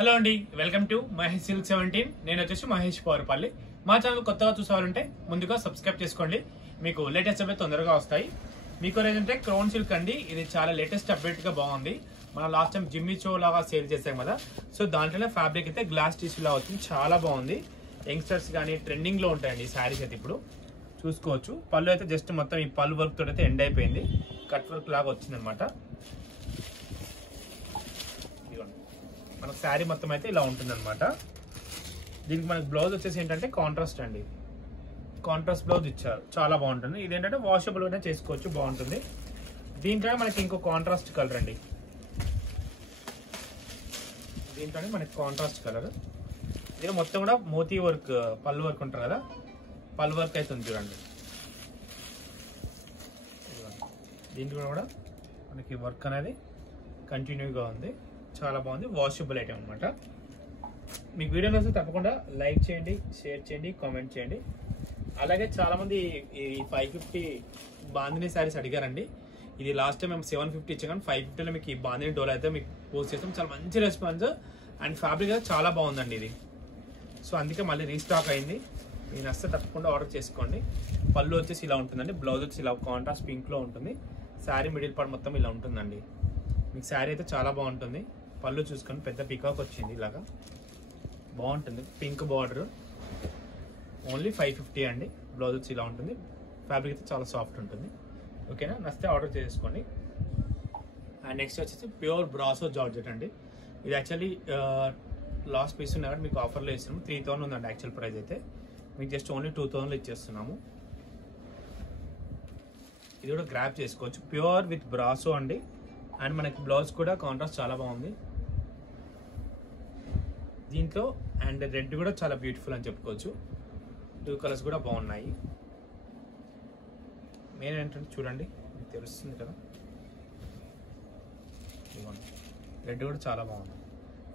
Hello అండి, welcome to Mahesh silk 17. నేను వచ్చేసి మహేష్ పవర్పల్లి. మా ఛానల్ కొత్తగా చూసాలంటే ముందుగా సబ్స్క్రైబ్ చేసుకోండి. మీకు లేటెస్ట్ అప్డేట్ తొందరగా వస్తాయి. మీకు ఏంటంటే క్రౌన్ సిల్క్ అండి, ఇది చాలా లేటెస్ట్ అప్డేట్ గా బాగుంది. మనం లాస్ట్ టైం జిమ్మి షో లాగా సేల్ చేసాం కదా, సో దాంట్లోనే ఫ్యాబ్రిక్ అయితే గ్లాస్ టిష్యూ లా వచ్చింది, చాలా బాగుంది. యంగ్స్టర్స్ కానీ ట్రెండింగ్ లో ఉంటాయండి ఈ శారీస్ అయితే. ఇప్పుడు చూసుకోవచ్చు, పళ్ళు అయితే జస్ట్ మొత్తం ఈ పళ్ళు వర్క్ తోటి అయితే ఎండ్ అయిపోయింది, కట్ వర్క్ లాగా వచ్చింది అనమాట. మన శారీ మొత్తం అయితే ఇలా ఉంటుంది అనమాట. దీనికి మనకి బ్లౌజ్ వచ్చేసి ఏంటంటే కాంట్రాస్ట్ అండి, కాంట్రాస్ట్ బ్లౌజ్ ఇచ్చారు, చాలా బాగుంటుంది. ఇదేంటంటే వాషబుల్ అయినా చేసుకోవచ్చు, బాగుంటుంది. దీంట్లో మనకి ఇంకో కాంట్రాస్ట్ కలర్ అండి, దీంట్లోనే మనకి కాంట్రాస్ట్ కలర్. దీని మొత్తం కూడా మోతీ వర్క్, పళ్ళు వర్క్ ఉంటారు కదా, పళ్ళు వర్క్ అయితే ఉంది చూడండి. దీంట్లో కూడా మనకి వర్క్ అనేది కంటిన్యూగా ఉంది, చాలా బాగుంది. వాషబుల్ ఐటమ్ అనమాట. మీకు వీడియో నచ్చితే తప్పకుండా లైక్ చేయండి, షేర్ చేయండి, కామెంట్ చేయండి. అలాగే చాలా మంది ఈ 550 బాందిని శారీస్ అడిగారండి. ఇది లాస్ట్ టైం మేము 750 ఇచ్చాం, కానీ 550లో మీకు ఈ బాందిని డోల్ అయితే మీకు పోస్ట్ చేస్తాం. చాలా మంచి రెస్పాన్స్ అండ్ ఫ్యాబ్రిక్ అయితే చాలా బాగుందండి ఇది. సో అందుకే మళ్ళీ రీస్టాక్ అయింది. మీరు నచ్చితే తప్పకుండా ఆర్డర్ చేసుకోండి. పళ్ళు వచ్చేసి ఇలా ఉంటుందండి, బ్లౌజ్ వచ్చి ఇలా కాంట్రాస్ట్ పింక్లో ఉంటుంది. శారీ మిడిల్ పార్ట్ మొత్తం ఇలా ఉంటుందండి. మీకు శారీ అయితే చాలా బాగుంటుంది. పళ్ళు చూసుకొని పెద్ద పికాక్ వచ్చింది, ఇలాగా బాగుంటుంది. పింక్ బార్డర్, ఓన్లీ 550 అండి. బ్లౌజ్ వచ్చి ఇలా ఉంటుంది. ఫ్యాబ్రిక్ అయితే చాలా సాఫ్ట్ ఉంటుంది. ఓకేనా, నచ్చితే ఆర్డర్ చేసుకోండి. అండ్ నెక్స్ట్ వచ్చేసి ప్యూర్ బ్రాసో జార్జెట్ అండి. ఇది యాక్చువల్లీ లాస్ట్ పీస్ ఉన్నా కానీ మీకు ఆఫర్లో ఇస్తున్నాము. 3000 ఉందండి యాక్చువల్ ప్రైస్ అయితే, మీకు జస్ట్ ఓన్లీ 2000లో ఇచ్చేస్తున్నాము. ఇది కూడా గ్రాప్ చేసుకోవచ్చు, ప్యూర్ విత్ బ్రాసో అండి. అండ్ మనకి బ్లౌజ్ కూడా కాంట్రాస్ట్ చాలా బాగుంది దీంట్లో. అండ్ రెడ్ కూడా చాలా బ్యూటిఫుల్ అని చెప్పుకోవచ్చు. 2 కలర్స్ కూడా బాగున్నాయి. మెయిన్ ఏంటంటే చూడండి, మీకు తెలుస్తుంది కదా, రెడ్ కూడా చాలా బాగుంది.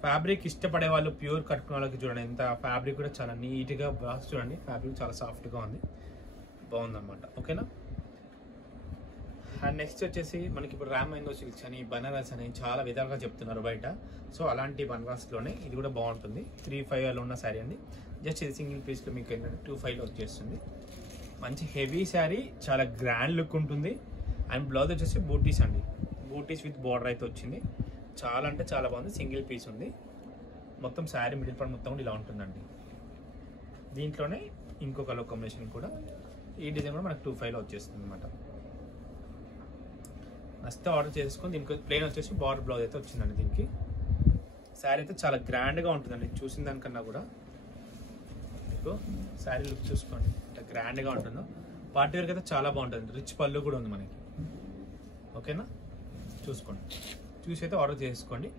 ఫ్యాబ్రిక్ ఇష్టపడే వాళ్ళు, ప్యూర్ కట్టుకునే వాళ్ళకి చూడండి ఎంత ఫ్యాబ్రిక్ కూడా చాలా నీట్గా బ్రాస్ చూడండి. ఫ్యాబ్రిక్ చాలా సాఫ్ట్గా ఉంది, బాగుందన్నమాట. ఓకేనా. అండ్ నెక్స్ట్ వచ్చేసి మనకి ఇప్పుడు రామ్ మ్యాంగో సిల్క్స్ అని, బనారస్ అని చాలా విధాలుగా చెప్తున్నారు బయట. సో అలాంటి బనారస్లోనే ఇది కూడా బాగుంటుంది. 3,500లో ఉన్న శారీ అండి. జస్ట్ ఇది సింగిల్ పీస్లో మీకు ఏంటంటే 2,500లో వచ్చేస్తుంది. మంచి హెవీ శారీ, చాలా గ్రాండ్ లుక్ ఉంటుంది. అండ్ బ్లౌజ్ వచ్చేసి బూటీస్ అండి, బూటీస్ విత్ బార్డర్ అయితే వచ్చింది. చాలా అంటే చాలా బాగుంది. సింగిల్ పీస్ ఉంది. మొత్తం శారీ మిడిల్ పార్ట్ మొత్తం కూడా ఇలా ఉంటుందండి. దీంట్లోనే ఇంకో కలర్ కాంబినేషన్ కూడా, ఈ డిజైన్ కూడా మనకు 2,500లో వచ్చేస్తుంది అనమాట. నచ్చితే ఆర్డర్ చేసుకొని. దీనికి ప్లేన్ వచ్చేసి బార్డర్ బ్లౌజ్ అయితే వచ్చిందండి. దీనికి శారీ అయితే చాలా గ్రాండ్గా ఉంటుందండి, చూసిన దానికన్నా కూడా. మీకు శారీ లుక్ చూసుకోండి, ఎంత గ్రాండ్గా ఉంటుందో. పార్టీ వేర్కి అయితే చాలా బాగుంటుంది. రిచ్ పళ్ళు కూడా ఉంది మనకి. ఓకేనా, చూసుకోండి. చూసి అయితే ఆర్డర్ చేసుకోండి.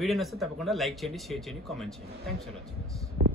వీడియో నచ్చితే తప్పకుండా లైక్ చేయండి, షేర్ చేయండి, కామెంట్ చేయండి. Thanks for watching.